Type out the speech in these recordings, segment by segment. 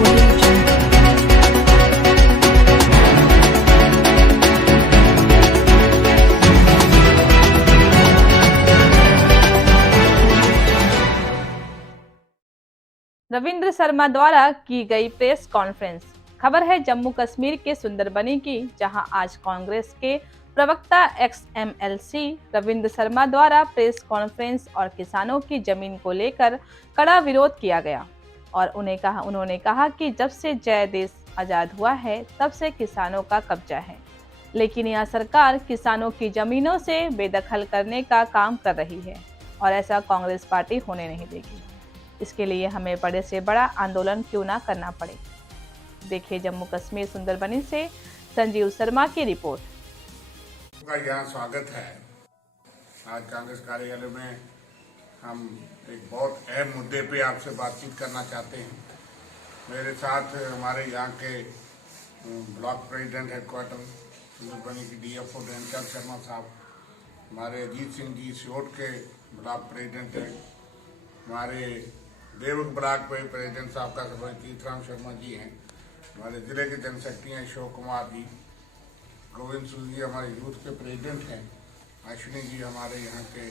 Audio Jungle. Ravindra Sharma द्वारा की गई प्रेस कॉन्फ्रेंस। खबर है जम्मू कश्मीर के सुंदरबनी की, जहां आज कांग्रेस के प्रवक्ता XMLC रविंद्र शर्मा द्वारा प्रेस कॉन्फ्रेंस और किसानों की जमीन को लेकर कड़ा विरोध किया गया और उन्होंने कहा कि जब से जय देश आजाद हुआ है तब से किसानों का कब्जा है, लेकिन यह सरकार किसानों की जमीनों से बेदखल करने का काम कर रही है और ऐसा कांग्रेस पार्टी होने नहीं देगी। इसके लिए हमें बड़े से बड़ा आंदोलन क्यों ना करना पड़े। देखिए जम्मू कश्मीर सुंदरबनी से संजीव शर्मा की रिपोर्ट। का यहाँ स्वागत है। आज कांग्रेस कार्यालय में हम एक बहुत अहम मुद्दे पे आपसे बातचीत करना चाहते हैं। मेरे साथ हमारे यहाँ के ब्लॉक प्रेसिडेंट हेडक्वार्टर सुंदरबनी की DFO रेणुका शर्मा साहब, हमारे अजीत सिंह जी सियोट के ब्लॉक प्रेसिडेंट हैं, हमारे देवक ब्लॉक पे प्रेसिडेंट साहब का सरपंच तीर्थराम शर्मा जी हैं, हमारे जिले के जनरल सेक्रेटरी हैं अशोक कुमार जी, गोविंद सूद जी हमारे यूथ के प्रेसिडेंट हैं, अश्विनी जी हमारे यहाँ के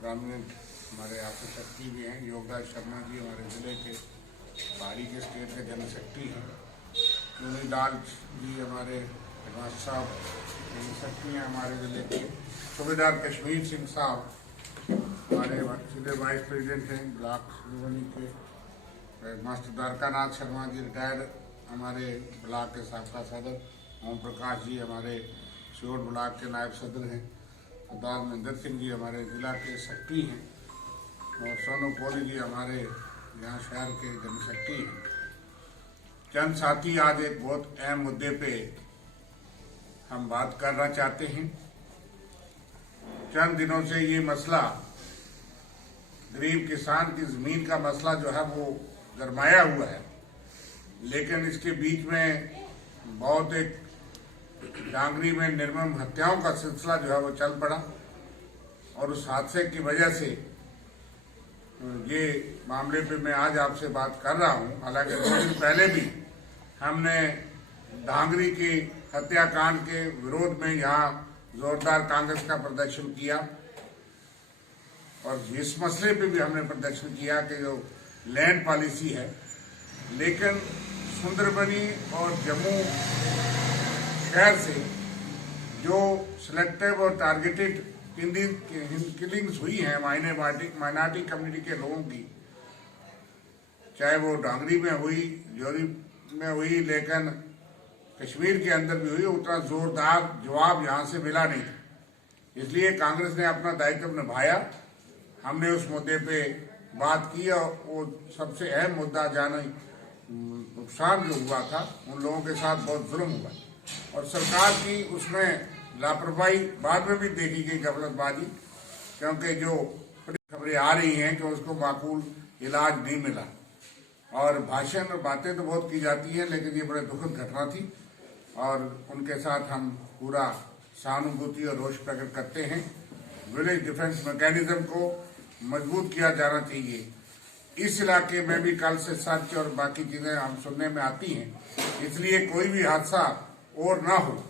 प्रोमिनेंट हमारे ऑफिस सेक्रेटरी भी हैं, योगराज शर्मा जी हमारे जिले के पहाड़ी के स्टेट के जनरल सेक्रेटरी हैं, चुनी लाल जी हमारे एडवांस साहब जनरल सेक्रेटरी हैं हमारे जिले के, सूबेदार कश्मीर सिंह साहब हमारे जिले वाइस प्रेसिडेंट हैं ब्लॉक सुंदरबनी के, मास्टर द्वारकानाथ शर्मा जी रिटायर्ड हमारे ब्लॉक के साबका सदर, ओम प्रकाश जी हमारे सियोट ब्लॉक के नायब सदर हैं, सरदार महेंद्र सिंह जी हमारे जिला के सेक्रेटरी हैं और सोनू कोहली जी हमारे यहाँ शहर के जनरल सेक्रेटरी हैं। चंद साथी आज एक बहुत अहम मुद्दे पे हम बात करना चाहते हैं। चंद दिनों से ये मसला गरीब किसान की जमीन का मसला जो है वो गरमाया हुआ है, लेकिन इसके बीच में बहुत एक डांगरी में निर्मम हत्याओं का सिलसिला जो है वो चल पड़ा और उस हादसे की वजह से ये मामले पे मैं आज आपसे बात कर रहा हूं। हालांकि 2 दिन पहले भी हमने डांगरी की हत्याकांड के विरोध में यहाँ जोरदार कांग्रेस का प्रदर्शन किया और इस मसले पे भी हमने प्रदर्शन किया कि जो लैंड पॉलिसी है, लेकिन सुंदरबनी और जम्मू शहर से जो सिलेक्टिव और टारगेटेड किलिंग्स हुई हैं माइनॉरिटी कम्युनिटी के लोगों की, चाहे वो डांगरी में हुई, जोरी में हुई, लेकिन कश्मीर के अंदर भी हुई, उतना जोरदार जवाब यहाँ से मिला नहीं था। इसलिए कांग्रेस ने अपना दायित्व निभाया। हमने उस मुद्दे पे बात की और वो सबसे अहम मुद्दा जाने नुकसान जो हुआ था, उन लोगों के साथ बहुत जुल्म हुआ और सरकार की उसमें लापरवाही बाद में भी देखी गई, गफलतबाजी, क्योंकि जो खबरें आ रही हैं कि उसको माकूल इलाज नहीं मिला और भाषण और बातें तो बहुत की जाती हैं, लेकिन ये बड़े दुखद घटना थी और उनके साथ हम पूरा सहानुभूति और रोष प्रकट करते हैं। विलेज डिफेंस मैकेनिज्म को मजबूत किया जाना चाहिए। इस इलाके में भी कल से सर्च और बाकी चीजें हम सुनने में आती हैं, इसलिए कोई भी हादसा और ना हो,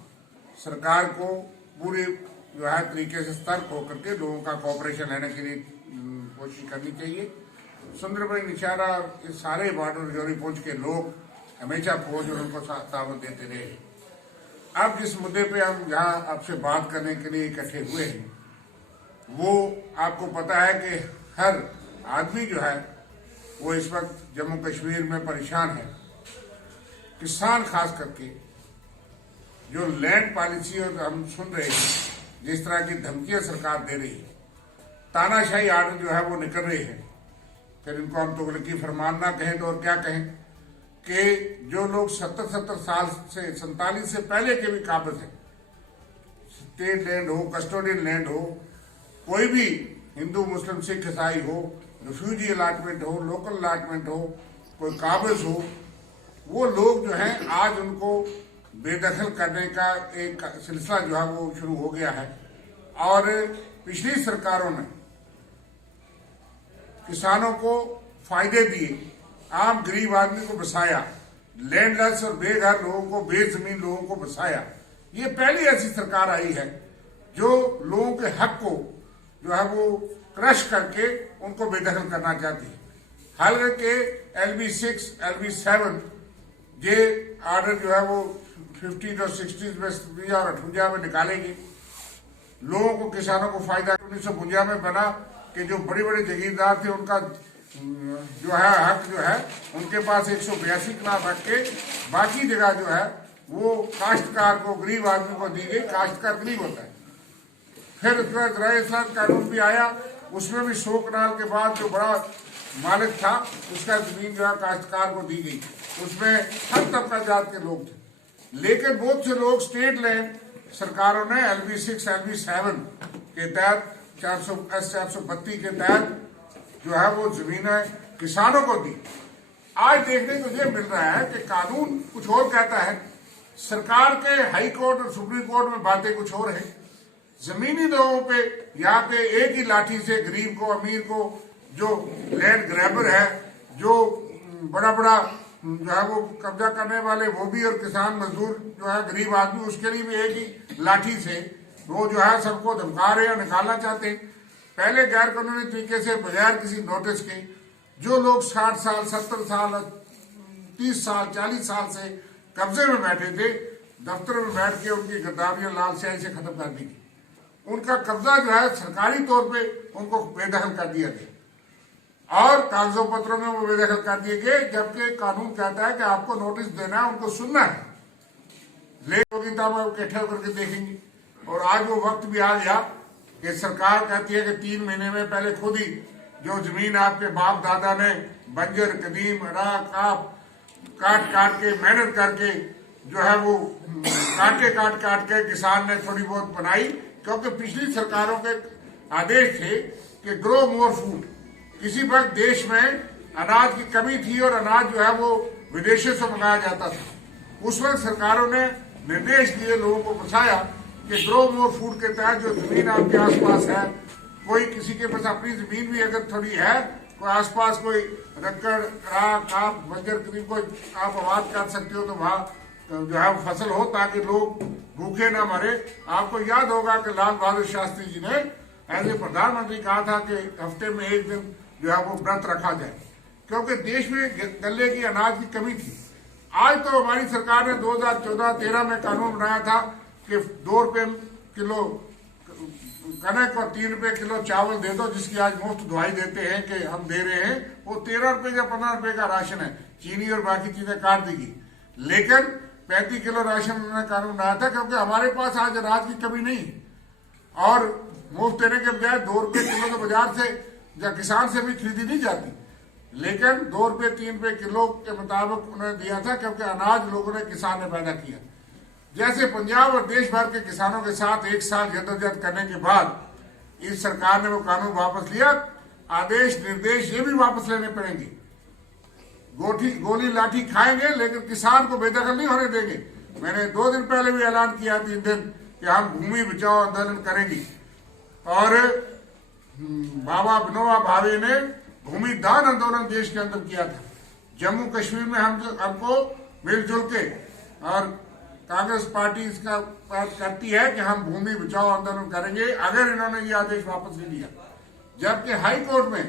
सरकार को पूरे जो है तरीके से सतर्क होकर के लोगों का कोऑपरेशन लेने के लिए कोशिश करनी चाहिए। सुंदरबनी निशारा इस सारे बॉर्डर जोरी पहुंच के लोग हमेशा फौज और उनको सावधान देते रहे। अब जिस मुद्दे पे हम यहाँ आपसे बात करने के लिए इकट्ठे हुए हैं, वो आपको पता है कि हर आदमी जो है वो इस वक्त जम्मू कश्मीर में परेशान है। किसान खास करके जो लैंड पॉलिसी और हम सुन रहे हैं, जिस तरह की धमकियां सरकार दे रही है, तानाशाही आर्डर जो है वो निकल रहे हैं, फिर इनको हम तुगलकी फरमान ना कहें तो और क्या कहें कि जो लोग 70 साल से 47 से पहले के भी काबिज हैं, स्टेट लैंड हो, कस्टोडियन लैंड हो, कोई भी हिंदू मुस्लिम सिख ईसाई हो, रिफ्यूजी अलाटमेंट हो, लोकल अलाटमेंट हो, कोई काबिज हो, वो लोग जो हैं आज उनको बेदखल करने का एक सिलसिला जो है वो शुरू हो गया है और पिछली सरकारों ने किसानों को फायदे दिए, आम गरीब आदमी को बसाया लैंडलेस और बेघर लोगों को, बेजमीन लोगों को बसाया। ये पहली ऐसी सरकार आई है जो लोगों के हक को जो है वो क्रश करके उनको बेदखल करना चाहती है। हालांकि LB6, LB7 ये आर्डर जो है वो 50 और 60 में, 57 और 58 में निकालेगी। लोगों को, किसानों को फायदा 1952 में बना कि जो बड़े बड़े जगीरदार थे उनका जो है हक जो है उनके पास 182 कनाल रख के बाकी जगह जो है वो काश्तकार को, गरीब आदमी को दी गई। काश्तकार गरीब होता है। फिर उसके बाद राय कानून भी आया, उसमें भी 100 कनाल के बाद जो बड़ा मालिक था उसका जमीन जो है काश्तकार को दी गई। उसमें हर तबका जात के लोग थे, लेकिन बहुत से लोग स्टेट लैंड सरकारों ने LB6, LB7 के तहत 432 के तहत जो है वो जमीनें किसानों को दी। आज देखने को ये मिल रहा है कि कानून कुछ और कहता है, सरकार के हाई कोर्ट और सुप्रीम कोर्ट में बातें कुछ और है। जमीनी लोगों पे यहाँ पे एक ही लाठी से गरीब को, अमीर को, जो लैंड ग्रैबर है, जो बड़ा बड़ा जो है वो कब्जा करने वाले वो भी, और किसान मजदूर जो है गरीब आदमी, उसके लिए भी एक ही लाठी से वो जो है सबको धमका रहे हैं, निकालना चाहते हैं। पहले गैर कानूनी तरीके से बगैर किसी नोटिस के जो लोग 60 साल, 70 साल, 30 साल, 40 साल से कब्जे में बैठे थे, दफ्तर में बैठ के उनकी गिरदावरियां लाल स्याही से खत्म कर दी गई। उनका कब्जा जो है सरकारी तौर पे उनको बेदखल कर दिया गया और कागजों पत्रों में वो बेदखल कर दिए गए, जबकि कानून कहता है कि आपको नोटिस देना है, उनको सुनना है। लेट होगी तब आप इकट्ठे होकर के देखेंगे। और आज वो वक्त भी आ गया कि सरकार कहती है कि 3 महीने में पहले खुद ही जो जमीन आपके बाप दादा ने बंजर, कदीम, अराक, आप काट के मेहनत करके जो है वो काट के किसान ने थोड़ी बहुत बनाई, क्योंकि पिछली सरकारों के आदेश थे कि ग्रो मोर फूड। किसी वक्त देश में अनाज की कमी थी और अनाज जो है वो विदेशों से मंगाया जाता था। उस वक्त सरकारों ने निर्देश दिए, लोगों को बचाया कि ग्रो मोर फूड के तहत जो जमीन आपके आसपास है, कोई किसी के पास अपनी जमीन भी अगर थोड़ी है, कोई आसपास कोई रक्कड़, राख, आप बंजर करीब कोई आप आबाद कर सकते हो, तो वहाँ जो है फसल हो ताकि लोग भूखे ना मरे। आपको याद होगा कि लाल बहादुर शास्त्री जी ने ऐसे प्रधानमंत्री कहा था कि हफ्ते में एक दिन जो है वो व्रत रखा जाए, क्योंकि देश में गले की, अनाज की कमी थी। आज तो हमारी सरकार ने 2014-13 में कानून बनाया था कि 2 रुपये किलो कनक और 3 रुपये किलो चावल दे दो, जिसकी आज मुफ्त दवाई देते हैं कि हम दे रहे हैं। वो 13 रुपये या 15 रुपये का राशन है, चीनी और बाकी चीजें काट देगी। लेकिन 35 किलो राशन उन्होंने कानून बनाया था, क्योंकि हमारे पास आज अनाज की कमी नहीं। और मुफ्त देने के बजाय 2 रुपये किलो तो बाजार से या किसान से भी खरीदी नहीं जाती, लेकिन 2 रुपये 3 रुपये किलो के मुताबिक उन्होंने दिया था, क्योंकि अनाज लोगों ने, किसान ने पैदा किया। जैसे पंजाब और देश भर के किसानों के साथ 1 साल जद्दोजहद करने के बाद इस सरकार ने वो कानून वापस लिया। आदेश निर्देश ये भी वापस लेने पड़ेंगे। गोली लाठी खाएंगे, लेकिन किसान को बेदखल नहीं होने देंगे। मैंने 2 दिन पहले भी ऐलान किया, 3 दिन, कि हम भूमि बचाओ आंदोलन करेंगे। और बाबा विनोबा भावे ने भूमि दान आंदोलन देश के अंदर किया था। जम्मू कश्मीर में हमको मिलजुल के, और कांग्रेस पार्टी इसका बात करती है कि हम भूमि बचाओ आंदोलन करेंगे अगर इन्होंने ये आदेश वापस नहीं लिया। जबकि हाई कोर्ट में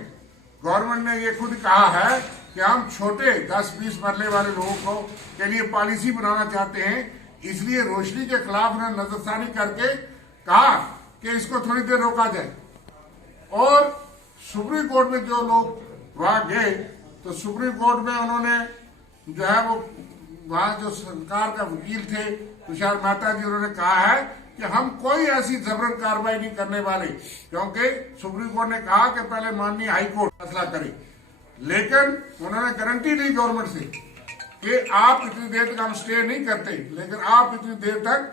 गवर्नमेंट ने ये खुद कहा है कि हम छोटे 10-20 मरले वाले लोगों को के लिए पॉलिसी बनाना चाहते हैं, इसलिए रोशनी के खिलाफ उन्होंने नजरसानी करके कहा कि इसको थोड़ी देर रोका जाए। और सुप्रीम कोर्ट में जो लोग वहां गए, तो सुप्रीम कोर्ट में उन्होंने जो है वो वहां जो सरकार का वकील थे तुषार मेहता जी, उन्होंने कहा है कि हम कोई ऐसी जबरन कार्रवाई नहीं करने वाले, क्योंकि सुप्रीम कोर्ट ने कहा कि पहले माननीय हाई कोर्ट फैसला करे। लेकिन उन्होंने गारंटी दी गवर्नमेंट से कि आप इतनी देर तक हम स्टे नहीं करते, लेकिन आप इतनी देर तक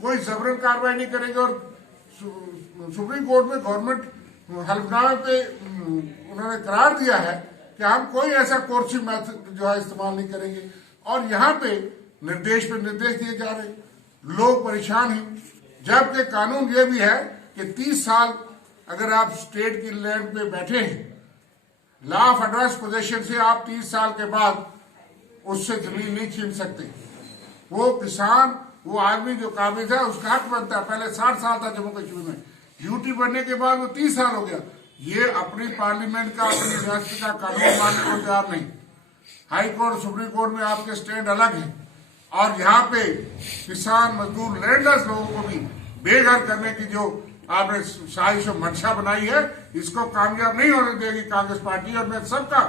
कोई जबरन कार्रवाई नहीं करेंगे। और सुप्रीम कोर्ट में गवर्नमेंट हल्फनामे पे उन्होंने करार दिया है कि हम कोई ऐसा कोर्सिव मेथड जो है इस्तेमाल नहीं करेंगे। और यहाँ पे निर्देश दिए जा रहे, लोग परेशान हैं। जबकि कानून ये भी है कि 30 साल अगर आप स्टेट की लैंड पे बैठे हैं, लॉ ऑफ एडवर्स पोजेशन से आप 30 साल के बाद उससे जमीन नहीं छीन सकते। वो किसान, वो आदमी जो काबिज है उसका हक बनता है। पहले 60 साल था जम्मू कश्मीर में, यूटी बनने के बाद वो 30 साल हो गया। ये अपनी पार्लियामेंट का, अपनी रियासत का कानून मानने को तैयार नहीं। हाई कोर्ट, सुप्रीम कोर्ट में आपके स्टैंड अलग है, और यहाँ पे किसान, मजदूर, लैंडलेस लोगों को भी बेघर करने की जो आपने साजिश और मंशा बनाई है, इसको कामयाब नहीं होने देगी कांग्रेस पार्टी। और मैं सबका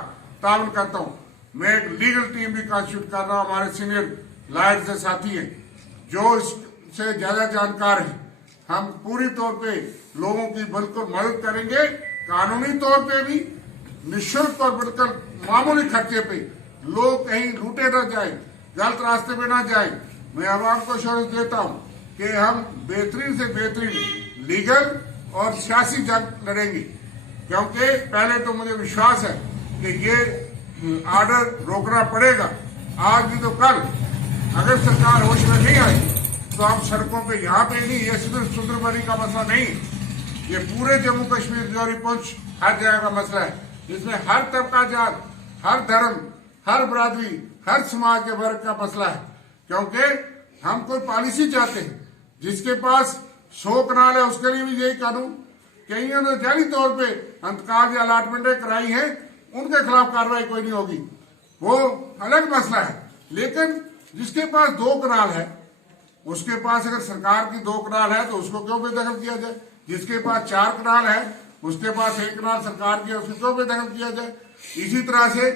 ताउन करता हूँ। मैं एक लीगल टीम भी कॉन्स्टिट्यूट कर रहा हूँ, हमारे सीनियर लॉयर्स से साथी हैं जो इससे ज्यादा जानकार हैं। हम पूरी तौर पे लोगों की बिल्कुल मदद करेंगे, कानूनी तौर पे भी, निःशुल्क और बिल्कुल मामूली खर्चे पे लोग कहीं लूटे न जाए, गलत रास्ते पे ना जाए। मैं आवाम को एश्योरेंस देता हूं कि हम बेहतरीन से बेहतरीन लीगल और सियासी जंग लड़ेंगे, क्योंकि पहले तो मुझे विश्वास है कि ये आर्डर रोकना पड़ेगा। आज भी तो कल अगर सरकार होश में नहीं आई तो हम सड़कों पे यहाँ पे नहीं, ये सिर्फ सुंदरबनी का मसला नहीं, ये पूरे जम्मू कश्मीर, जोरी, पुंछ, हर जगह का मसला है। इसमें हर तबका जात, हर धर्म, हर बरादरी, हर समाज के वर्ग का मसला है। क्योंकि हम कोई पॉलिसी चाहते हैं, जिसके पास 100 कनाल है उसके लिए भी यही कानून। कईयों ने जाली तौर पे अंतकाल या अलाटमेंटें कराई हैं, उनके खिलाफ कार्रवाई कोई नहीं होगी, वो अलग मसला है। लेकिन जिसके पास 2 कनाल है, उसके पास अगर सरकार की 2 कनाल है तो उसको क्यों बेदखल किया जाए? जिसके पास 4 कनाल है, उसके पास 1 कनाल सरकार की है, उसको क्यों बेदखल किया जाए? इसी तरह से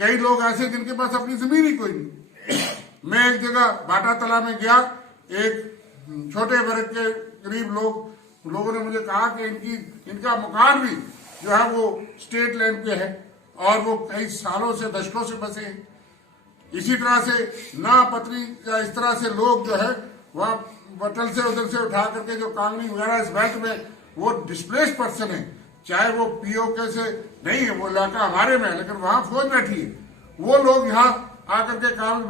कई लोग ऐसे जिनके पास अपनी जमीन ही कोई नहीं। मैं एक जगह बाटा तला में गया, एक छोटे वर्ग के गरीब लोगों ने मुझे कहा कि इनका मकान भी जो है वो स्टेट लैंड पे है और वो कई सालों से, दशकों से बसे हैं। इसी तरह से ना पत्री या इस तरह से लोग जो है वह बटल से उधर से उठा करके जो कांगनी वगैरह इस बेल्ट में वो डिस्प्लेस पर्सन है, चाहे वो पीओके से नहीं है, वो इलाका हमारे में है, लेकिन वहां फौज बैठी है, वो लोग यहाँ आकर के काम